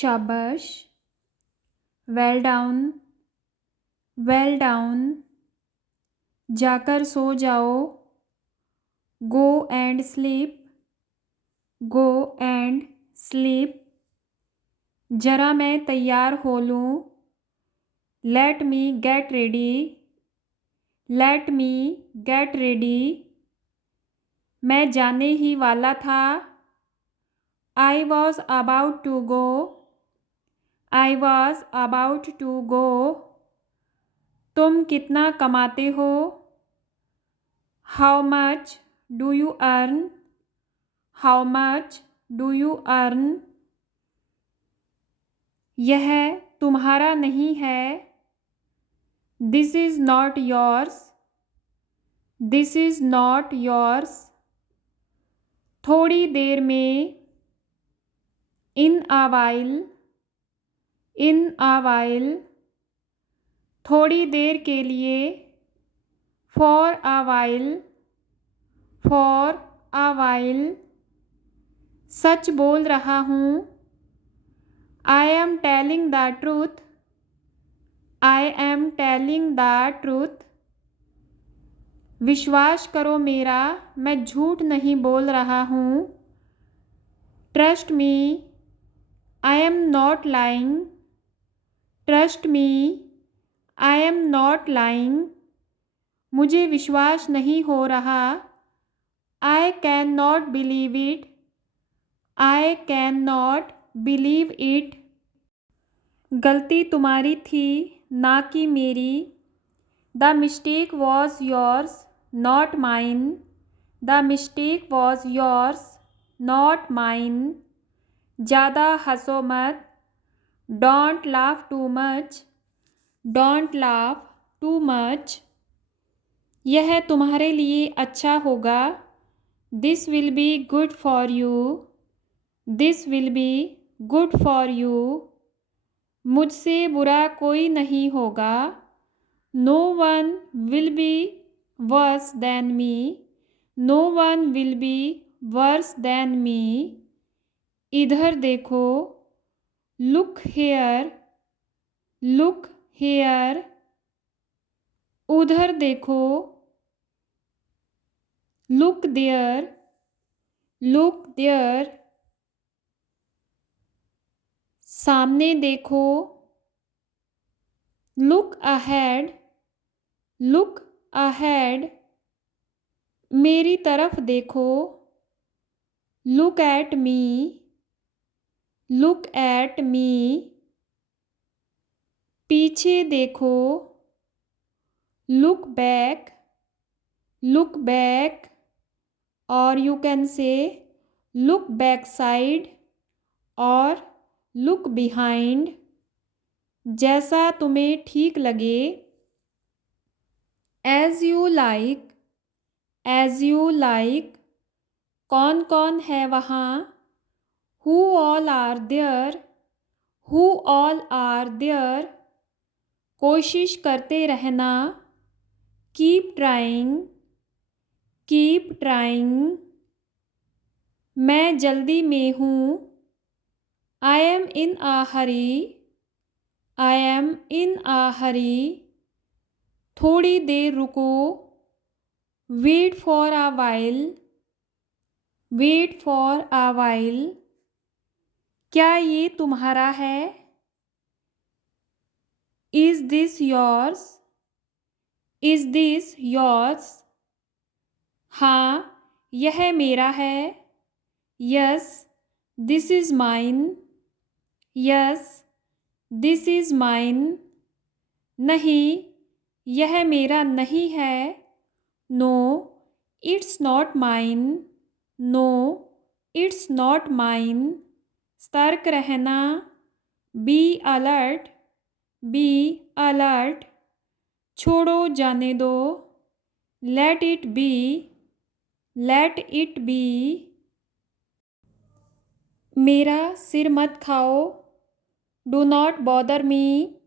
शाबाश, well down, well down. जाकर सो जाओ, go and sleep, go and sleep. जरा मैं तैयार हो लूँ, let me get ready, let me get ready. मैं जाने ही वाला था, I was about to go, I was about to go. तुम कितना कमाते हो, how much do you earn, how much do you earn. यह तुम्हारा नहीं है, this is not yours, this is not yours. थोड़ी देर में, इन a while, in a while. थोड़ी देर के लिए, for a while, for a while. सच बोल रहा हूँ, I am telling the truth, I am telling the truth. विश्वास करो मेरा, मैं झूठ नहीं बोल रहा हूँ, trust me, I am not lying, trust me, I am not lying. मुझे विश्वास नहीं हो रहा, I can not believe it, I can not believe it. गलती तुम्हारी थी, ना कि मेरी, the mistake was yours, not mine, the mistake was yours, not mine. ज़्यादा हंसो मत, don't laugh too much, don't laugh too much. यह तुम्हारे लिए अच्छा होगा, this will be good for you, this will be good for you. मुझसे बुरा कोई नहीं होगा, no one will be worse than me, no one will be worse than me. इधर देखो, लुक हेयर, लुक हेयर। उधर देखो, लुक देयर, लुक देयर। सामने देखो, लुक अहेड, लुक अहेड। मेरी तरफ देखो, look at me, look at me. पीछे देखो, लुक बैक, लुक बैक। और you can say look back side और लुक बिहाइंड, जैसा तुम्हें ठीक लगे। As you like, as you like. कौन कौन है वहाँ, who all are there, who all are there. कोशिश करते रहना, कीप ट्राइंग, कीप ट्राइंग। मैं जल्दी में हूँ, I M in a Hari, I am इन अ हरी। थोड़ी देर रुको, wait for a while, wait for a while. क्या ये तुम्हारा है, is this yours, is this yours. हाँ, यह मेरा है, yes this is mine, yes this is mine. नहीं, यह मेरा नहीं है, no it's not mine, no it's not mine. सतर्क रहना, बी अलर्ट, बी अलर्ट। छोड़ो जाने दो, let it be, let it be. मेरा सिर मत खाओ, do not bother me,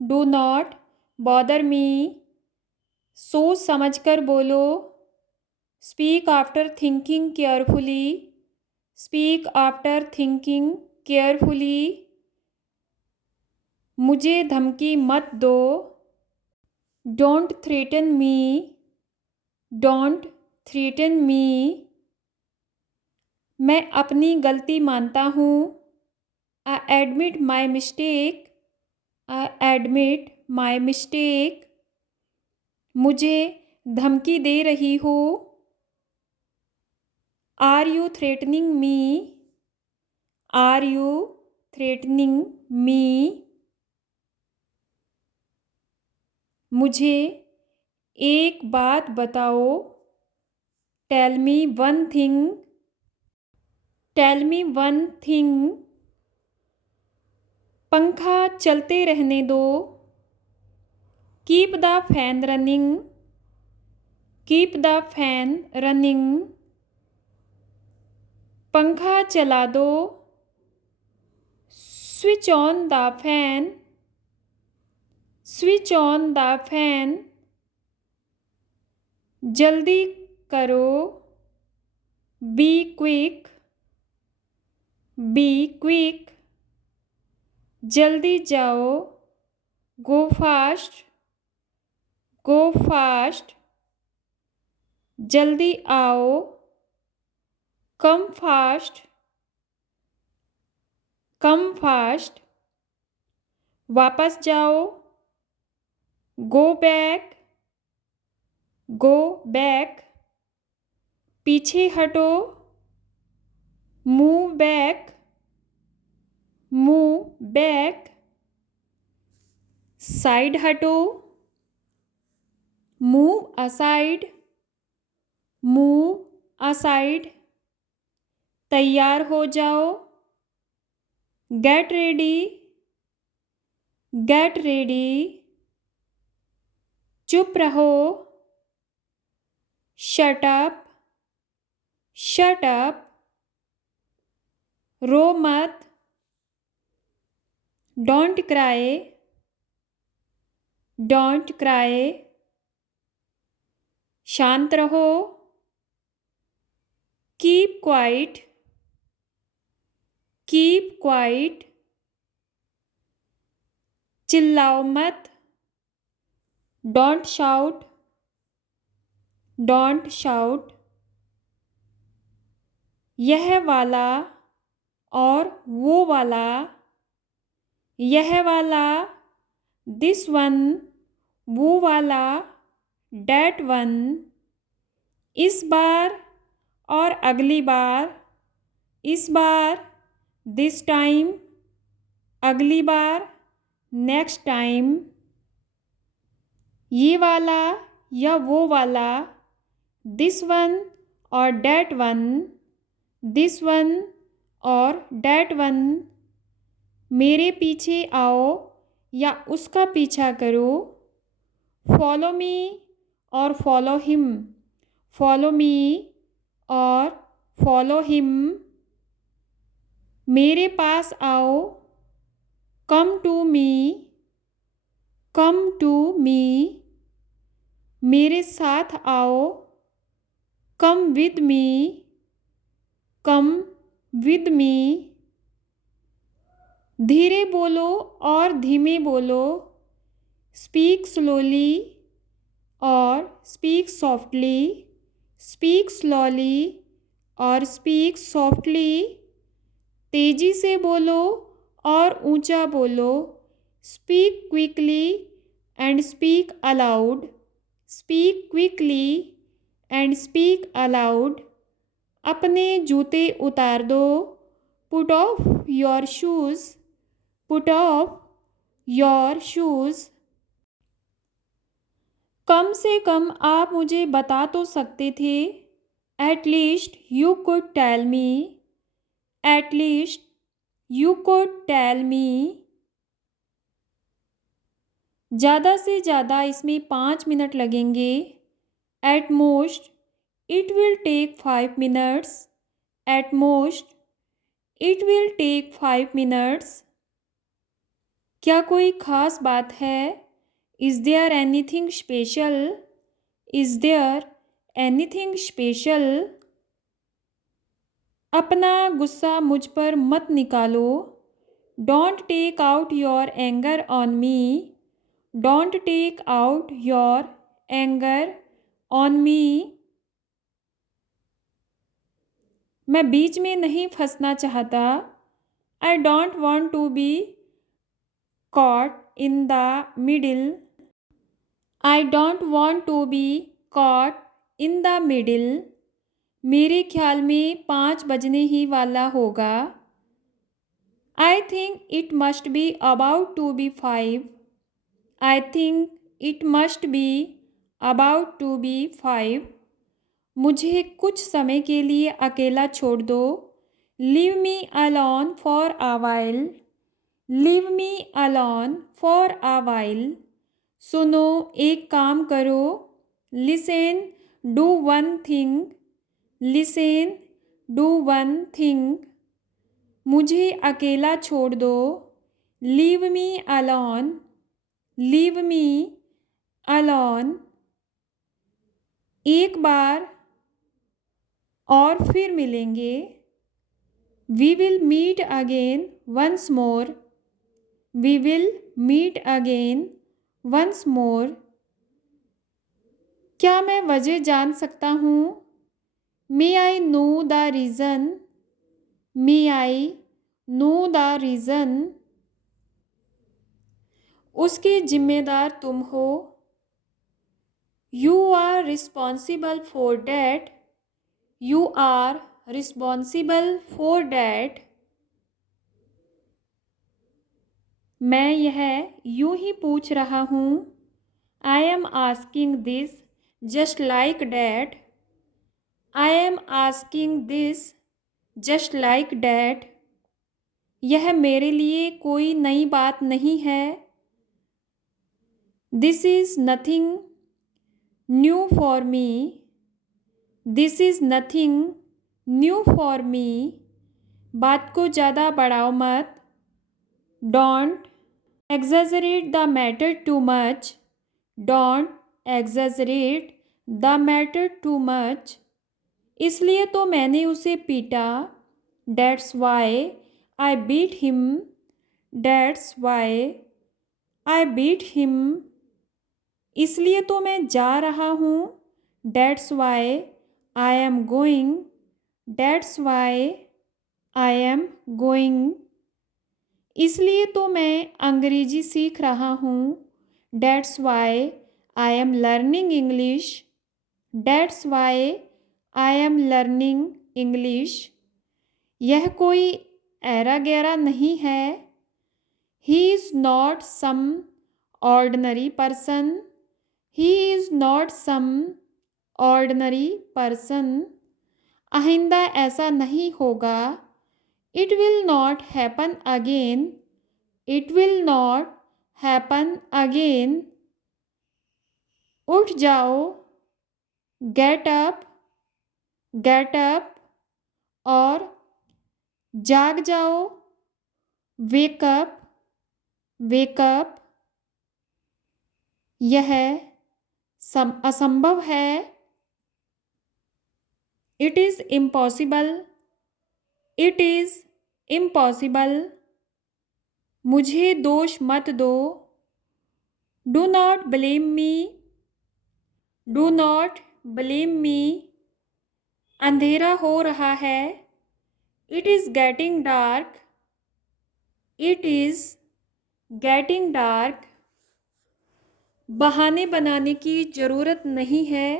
do not bother me. सोच समझकर बोलो, speak after thinking carefully, speak after thinking carefully. मुझे धमकी मत दो। Don't threaten me. Don't threaten me. मैं अपनी गलती मानता हूँ। I admit my mistake. I admit my mistake. मुझे धमकी दे रही हो। Are you threatening me. Are you threatening me. मुझे एक बात बताओ। Tell me one thing. Tell me one thing. पंखा चलते रहने दो। Keep the fan running. Keep the fan running. पंखा चला दो। Switch on the fan. Switch on the fan. जल्दी करो। Be quick. Be quick. जल्दी जाओ। Go fast. Go fast. जल्दी आओ। Come fast. Come fast. वापस जाओ। Go back. Go back. पीछे हटो। Move back. Move back. Side हटो। Move aside. Move aside. तैयार हो जाओ। Get ready. Get ready. चुप रहो। Shut up. Shut up. रो मत। Don't cry. Don't cry. शांत रहो। Keep quiet. Keep quiet. चिल्लाओ मत। Don't shout. Don't shout. यह वाला और वो वाला। यह वाला दिस वन। वो वाला डैट वन। इस बार और अगली बार। इस बार दिस टाइम। अगली बार नेक्स्ट टाइम। ये वाला या वो वाला। दिस वन और डैट वन। दिस वन और डैट वन। मेरे पीछे आओ या उसका पीछा करो। फॉलो मी और फॉलो हिम। फॉलो मी और फॉलो हिम। मेरे पास आओ। Come to me. Come to me. मेरे साथ आओ। Come with me. Come with me. धीरे बोलो और धीमे बोलो। स्पीक स्लोली और स्पीक सॉफ्टली। स्पीक स्लोली और स्पीक सॉफ्टली। तेजी से बोलो और ऊंचा बोलो। Speak quickly and speak aloud. Speak quickly and speak aloud. अपने जूते उतार दो। Put off your shoes. Put off your shoes. कम से कम आप मुझे बता तो सकते थे। At least you could tell me. At least you could tell me. ज़्यादा से ज़्यादा इसमें 5 मिनट लगेंगे। At most it will take 5 minutes. At most it will take 5 minutes. क्या कोई ख़ास बात है? Is there anything special? Is there anything special? अपना गुस्सा मुझ पर मत निकालो। Don't take out your anger on me, don't take out your anger on me. मैं बीच में नहीं फंसना चाहता। I don't want to be caught in the middle, I don't want to be caught in the middle। मेरे ख्याल में 5 बजने ही वाला होगा। I think it must be about to be 5, I think it must be about to be 5। मुझे कुछ समय के लिए अकेला छोड़ दो। Leave me alone for a while, Leave me alone for a while। सुनो, एक काम करो। Listen, do one thing, Listen, do one thing। मुझे अकेला छोड़ दो। Leave me alone, Leave me alone। एक बार और फिर मिलेंगे। We will meet again once more, We will meet again once more। क्या मैं वजह जान सकता हूँ? May I know the reason, May I know the reason। उसके जिम्मेदार तुम हो। You are responsible for that, You are responsible for that। मैं यह यूं ही पूछ रहा हूँ। I am asking this just like that, I am asking this just like that। यह मेरे लिए कोई नई बात नहीं है। This is nothing new for me, This is nothing new for me। बात को ज़्यादा बढ़ाओ मत। Don't exaggerate the matter too much, Don't exaggerate the matter too much। इसलिए तो मैंने उसे पीटा। That's why I beat him, That's why I beat him। इसलिए तो मैं जा रहा हूँ। That's why I am going, That's why I am going। इसलिए तो मैं अंग्रेजी सीख रहा हूँ। That's why I am learning English, That's why I am learning English। यह कोई ऐरा गैरा नहीं है। He is not some ordinary person, He is not some ordinary person। आइंदा ऐसा नहीं होगा। It will not happen again, It will not happen again। उठ जाओ। Get up, Get up। और जाग जाओ। Wake up, Wake up। यह असंभव है। It is impossible, It is impossible। मुझे दोष मत दो। Do not blame me, Do not blame me। अंधेरा हो रहा है। It is getting dark, It is getting dark। बहाने बनाने की ज़रूरत नहीं है।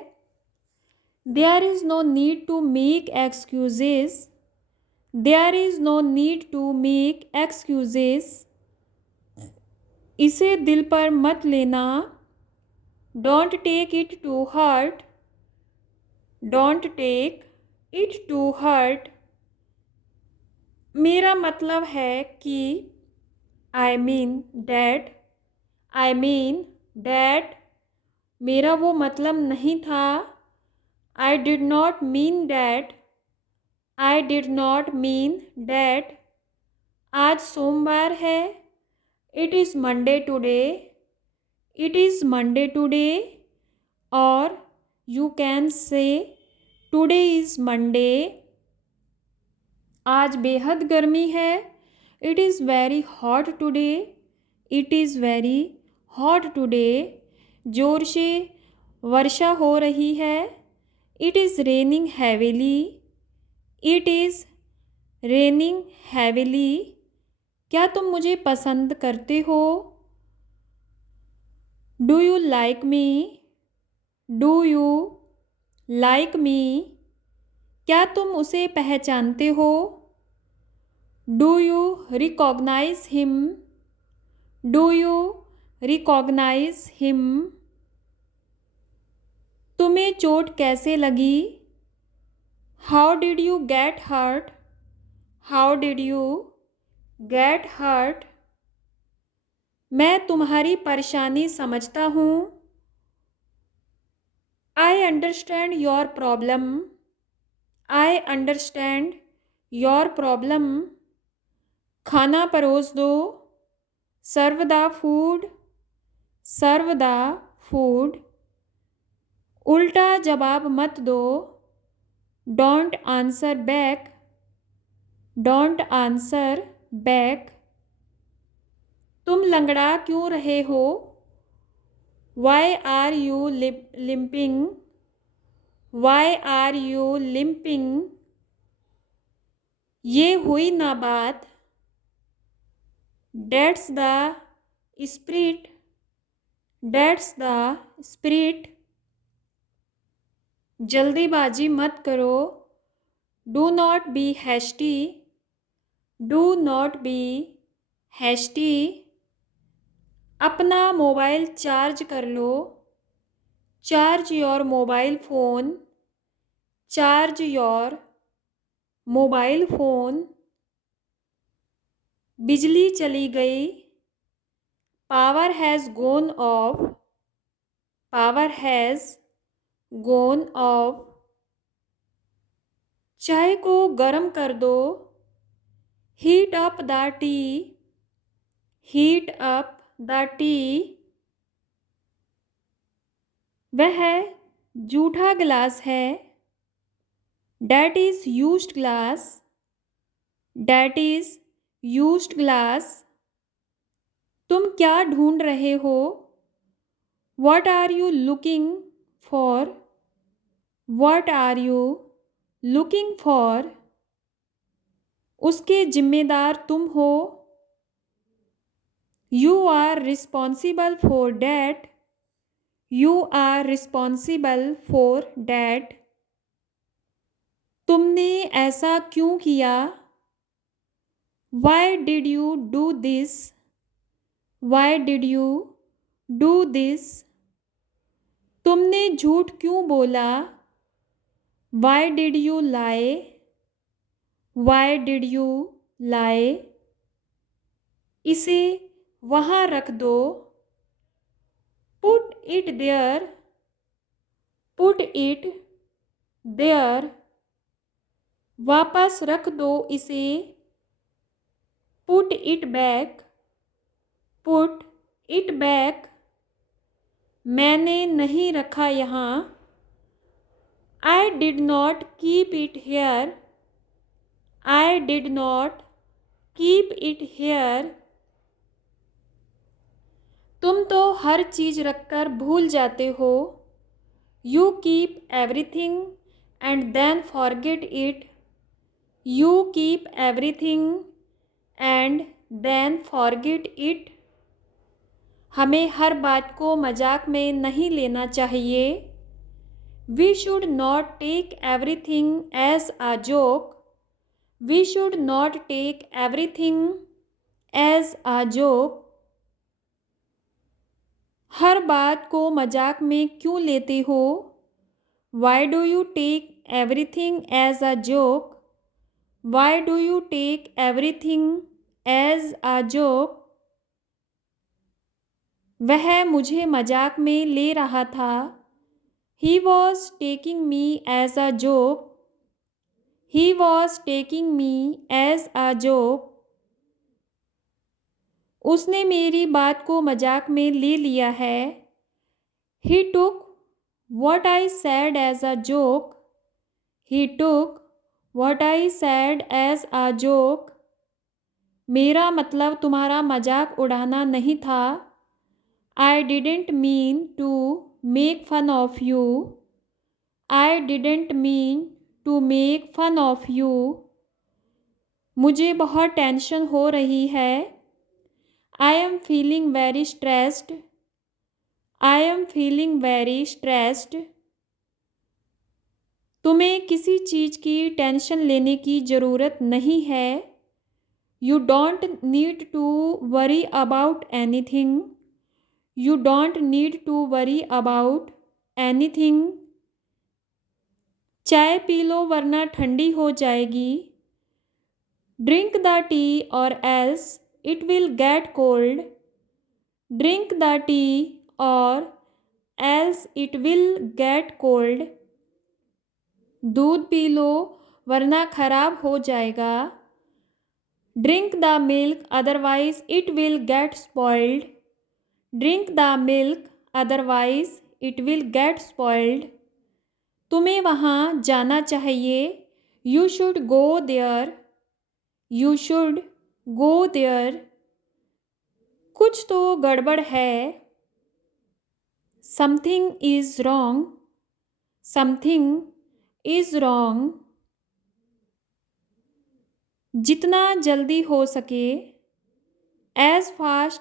There is no need to make excuses, There is no need to make excuses। इसे दिल पर मत लेना। Don't take it to heart, Don't take it to heart। मेरा मतलब है कि I mean that, I mean that। मेरा वो मतलब नहीं था। I did not mean that, I did not mean that। आज सोमवार है। It is Monday today, It is Monday today। और you can say today is Monday। आज बेहद गर्मी है। It is very hot today, it is very hot today. ज़ोर से वर्षा हो रही है, it is raining heavily, it is raining heavily. क्या तुम मुझे पसंद करते हो? Do you like me, do you like me. क्या तुम उसे पहचानते हो? Do you recognise him, do you recognise him. तुम्हें चोट कैसे लगी? How did you get hurt, how did you get hurt. मैं तुम्हारी परेशानी समझता हूँ, I understand your problem, I understand your problem. खाना परोस दो, serve the food, serve the food. उल्टा जवाब मत दो, don't answer back, don't answer back. तुम लंगड़ा क्यों रहे हो? Why are you limping, why are you limping. ये हुई ना बात, that's the spirit, that's the spirit. जल्दीबाजी मत करो, do not be hasty, do not be hasty. अपना मोबाइल चार्ज कर लो, charge your mobile phone, charge your mobile phone. बिजली चली गई, power has gone off, power has gone off. चाय को गर्म कर दो, heat up the tea, heat up the tea. वह जूठा गिलास है, that is used glass, that is used glass. तुम क्या ढूंढ रहे हो? What are you looking for, what are you looking for. उसके जिम्मेदार तुम हो, you are responsible for that, you are responsible for that. तुमने ऐसा क्यों किया? Why did you do this, why did you do this. तुमने झूठ क्यों बोला? Why did you lie, why did you lie. इसे वहाँ रख दो, put it there, put it there. वापस रख दो इसे, put it back, put it back. मैंने नहीं रखा यहाँ, I did not keep it here, I did not keep it here. तुम तो हर चीज़ रखकर भूल जाते हो, you keep everything and then forget it, you keep everything and then forget it. हमें हर बात को मजाक में नहीं लेना चाहिए, we should not take everything as a joke, we should not take everything as a joke. हर बात को मजाक में क्यों लेते हो? Why do you take everything as a joke, why do you take everything as a joke. वह मुझे मजाक में ले रहा था, he was taking me as a joke, he was taking me as a joke. उसने मेरी बात को मजाक में ले लिया है, ही टुक what I said as a joke, he took what I said as a joke। मेरा मतलब तुम्हारा मजाक उड़ाना नहीं था। I didn't mean to make fun of you. I didn't mean to make fun of you. मुझे बहुत टेंशन हो रही है। I am feeling very stressed. I am feeling very stressed. तुम्हें किसी चीज़ की टेंशन लेने की ज़रूरत नहीं है। You don't need to worry about anything. You don't need to worry about anything. चाय पी लो वरना ठंडी हो जाएगी। Drink the tea or else it will get cold. Drink the tea or else it will get cold. दूध P low वरना खराब हो जाएगा। Drink the milk otherwise it will get spoiled. Drink the milk otherwise it will get spoiled. तुम्हें वहाँ जाना चाहिए। You should go there. You should go there. कुछ तो गड़बड़ है। Something is wrong. Something is wrong. जितना जल्दी हो सके। As fast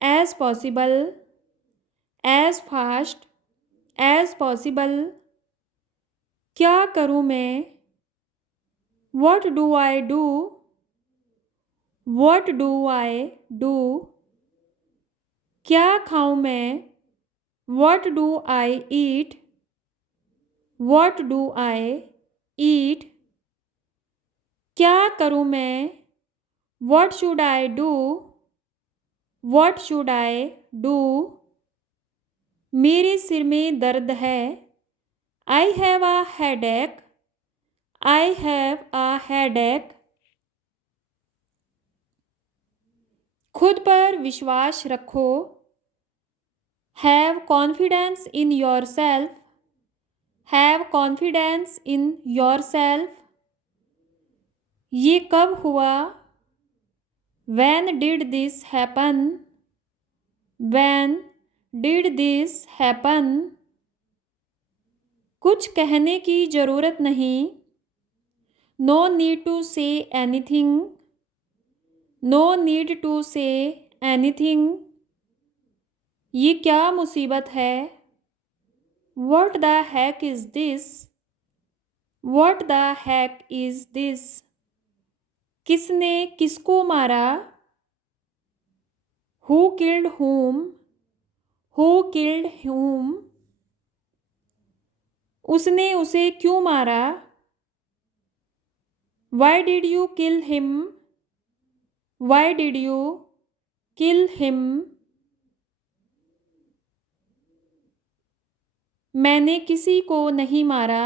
as possible. As fast as possible. क्या करूँ मैं? What do I do? What do I do? क्या खाऊं मैं? What do I eat? What do I eat? क्या करूं मैं? What should I do? What should I do? मेरे सिर में दर्द है। I have a headache. I have a headache. खुद पर विश्वास रखो। Have confidence in yourself. Have confidence in yourself. ये कब हुआ? When did this happen? When did this happen? कुछ कहने की ज़रूरत नहीं। No need to say anything. No need to say anything. ये क्या मुसीबत है? What the heck is this? What the heck is this? किसने किसको मारा? Who killed whom? Who killed whom? उसने उसे क्यों मारा? Why did you kill him? Why did you kill him? मैंने किसी को नहीं मारा।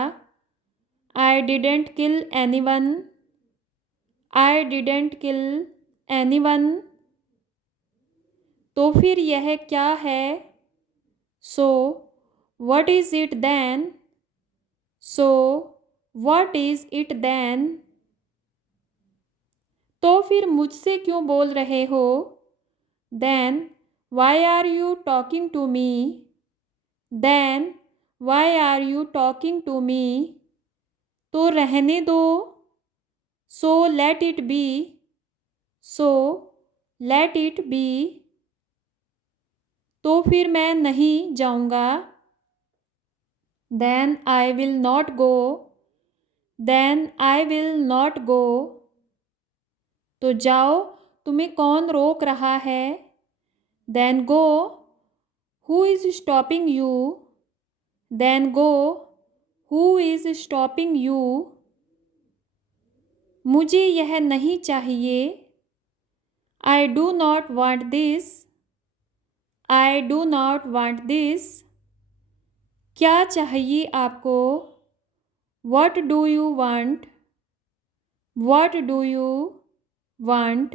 I didn't kill anyone. I didn't kill anyone. तो फिर यह क्या है? So what is it then? So what is it then? तो फिर मुझसे क्यों बोल रहे हो? Then why are you talking to me? Then why are you talking to me? तो रहने दो। So let it be. So let it be. तो फिर मैं नहीं जाऊँगा। Then I will not go. Then I will not go. तो जाओ, तुम्हें कौन रोक रहा है? Then go. Who is stopping you? Then go. Who is stopping you? मुझे यह नहीं चाहिए। I do not want this. I do not want this. क्या चाहिए आपको? What do you want? What do you want?